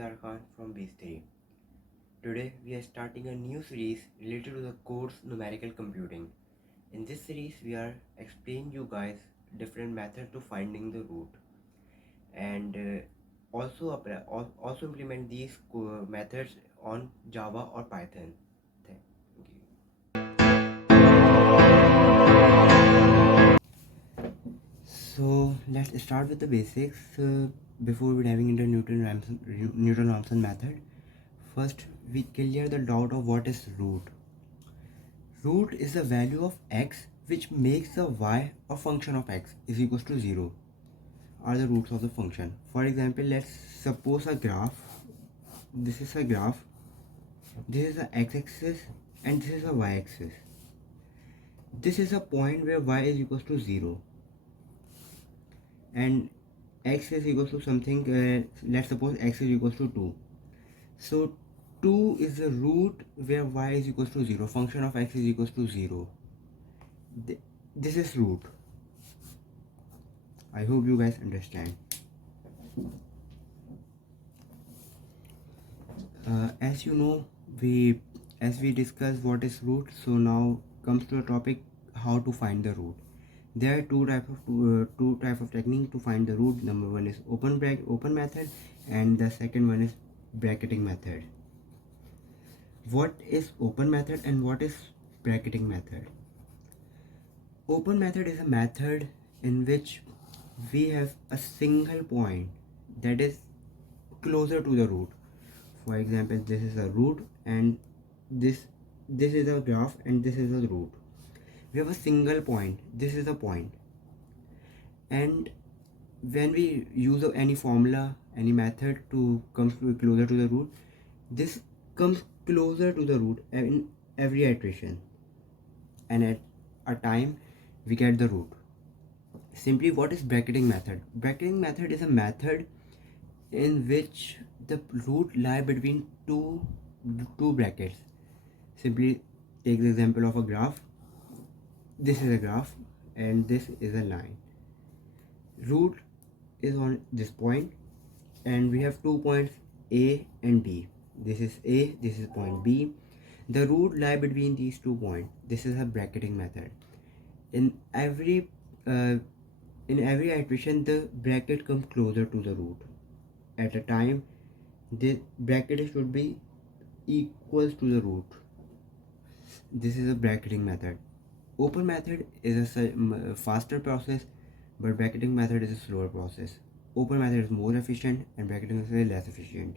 from B3. Today we are starting a new series related to the course Numerical Computing. In this series we are explaining you guys different methods to finding the root and also implement these methods on Java or Python. Thank you. So let's start with the basics before we diving into Newton-Raphson method. First, we clear the doubt of what is root. Root is the value of x which makes the y or function of x is equals to 0 are the roots of the function. For example, let's suppose a graph. This is a graph. This is the x-axis and this is a y-axis. This is a point where y is equals to 0 and x is equals to something. Let's suppose x is equals to 2. So 2 is the root where y is equals to 0. Function of x is equals to 0. This is root. I hope you guys understand. As you know, as we discussed what is root, so now comes to the topic how to find the root. There are two types of technique to find the root. Number one is open method and the second one is bracketing method. What is open method and what is bracketing method? Open method is a method in which we have a single point that is closer to the root. For example, this is a root and this is a graph and this is a root. We have a single point. This is a point. And when we use any formula, any method to come closer to the root, this comes closer to the root in every iteration. And at a time, we get the root. Simply, what is bracketing method? Bracketing method is a method in which the root lie between two brackets. Simply take the example of a graph. This is a graph and this is a line. Root is on this point and we have 2 points A and B. This is A, this is point B. The root lie between these 2 points. This is a bracketing method. In every iteration, the bracket comes closer to the root. At a time, the bracket should be equals to the root. This is a bracketing method. Open method is a faster process, but bracketing method is a slower process. Open method is more efficient and bracketing method is less efficient.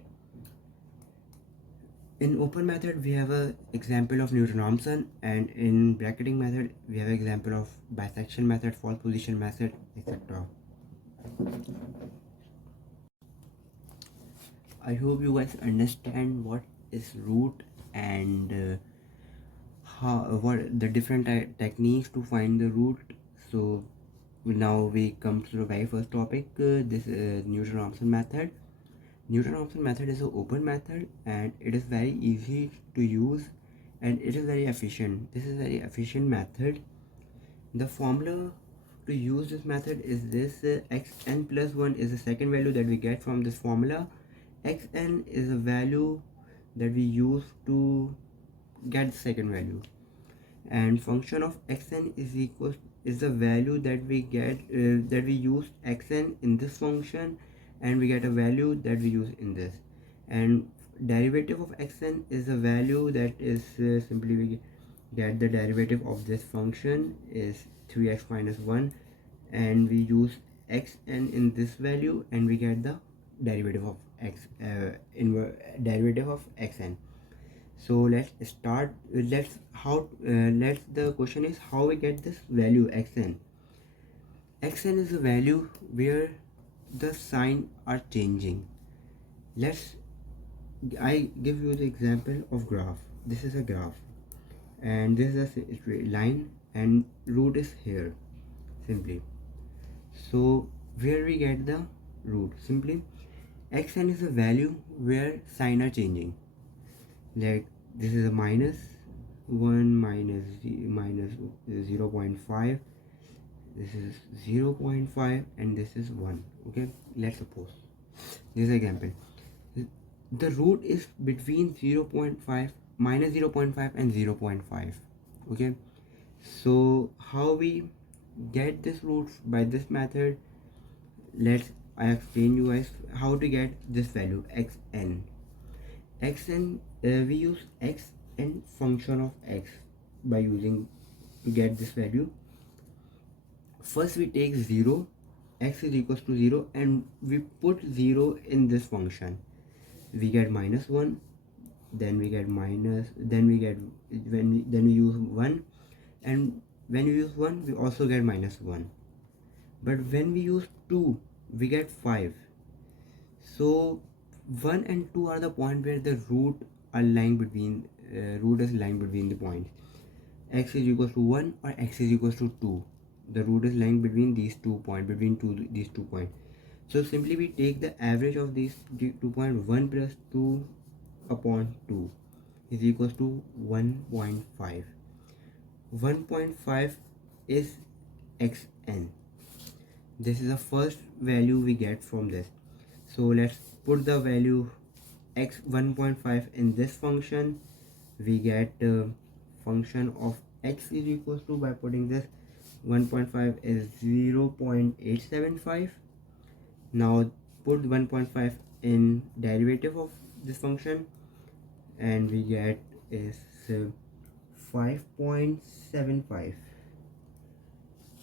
In open method, we have an example of Newton-Raphson, and in bracketing method, we have an example of bisection method, false position method, etc. I hope you guys understand what is root and what the different techniques to find the root. So now we come to the very first topic. This Newton-Raphson method. Newton-Raphson method is an open method and it is very easy to use and it is very efficient. This is a very efficient method. The formula to use this method is this: xn plus 1 is the second value that we get from this formula. Xn is a value that we use to get the second value, and function of xn is the value that we get that we use xn in this function and we get a value that we use in this, and derivative of xn is a value that is simply we get the derivative of this function is 3x minus 1 and we use xn in this value and we get the derivative of derivative of xn. So let's start. The question is how we get this value xn. Xn is a value where the sign are changing. I give you the example of graph. This is a graph and this is a straight line and root is here simply. So where we get the root? Simply xn is a value where sign are changing. Like this is a minus 1 minus 0.5, this is 0.5 and this is 1. Okay, let's suppose this is example. the root is between 0.5 minus 0.5 and 0.5. Okay, so how we get this root? By this method. I explain you guys how to get this value xn. We use xn function of x by using to get this value. First we take 0, x is equals to 0, and we put 0 in this function. We get minus 1, then we get minus, then we get, then we use 1, and when we use 1 we also get minus 1. But when we use 2 we get 5. So 1 and 2 are the point where the root are lying between root is lying between the points. X is equals to 1 or x is equals to 2. The root is lying between these 2 points, these 2 points. So simply we take the average of these 2 points. 1 plus 2 upon 2 is equals to 1.5. 1.5 is xn. This is the first value we get from this. So let's put the value x 1.5 in this function. We get function of x is equals to, by putting this 1.5 is 0.875. Now put 1.5 in derivative of this function and we get is 5.75.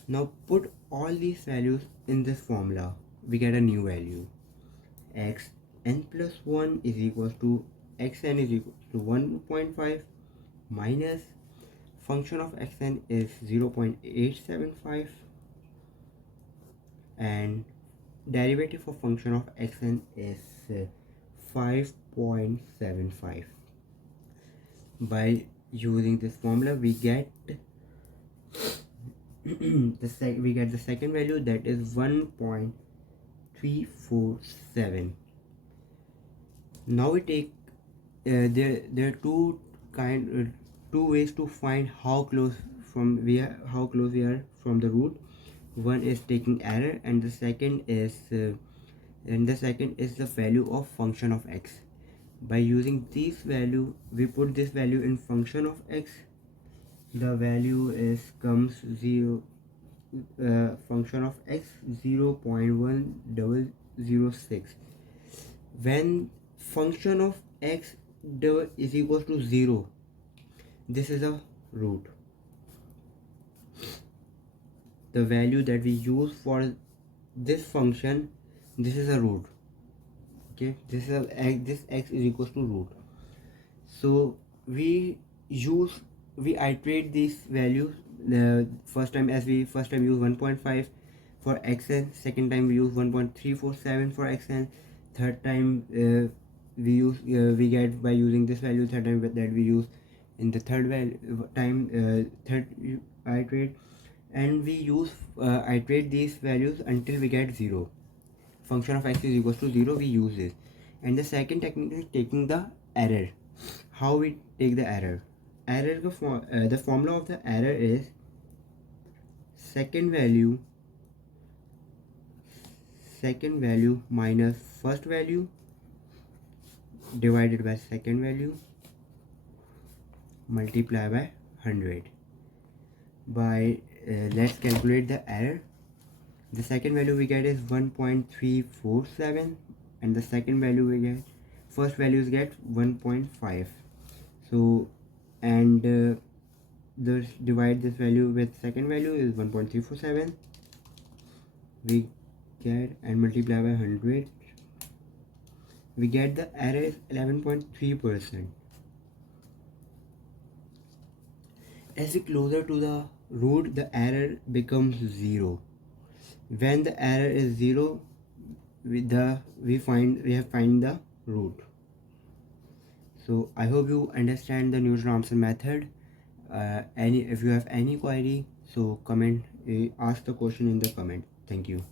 Now put all these values in this formula. We get a new value. Xn plus 1 is equals to xn is equal to 1.5 minus function of xn is 0.875 and derivative of function of xn is 5.75. By using this formula we get we get the second value, that is 1.347. Now we take there are two ways to find how close we are from the root. One is taking error and the second is the value of function of x. By using this value, we put this value in function of x. The value comes 0, function of x 0.1006. When function of x is equals to 0, this is a root. The value that we use for this function, this is a root. Okay, this x is equals to root. So we iterate these values. The first time we use 1.5 for xn, second time we use 1.347 for xn, third time we get by using this value, third time that we use in the third iterate, and we iterate these values until we get 0. Function of x is equals to 0, we use this. And the second technique is taking the error. How we take the error? The formula of the error is second value minus first value divided by second value multiply by 100. Let's calculate the error. The second value we get is 1.347 and the second value we get, first values get 1.5. So and divide this value with second value is 1.347. We get and multiply by 100. We get the error is 11.3%. As we closer to the root, the error becomes 0. When the error is 0, we have find the root. So I hope you understand the Raphson method. If you have any query, so comment, ask the question in the comment. Thank you.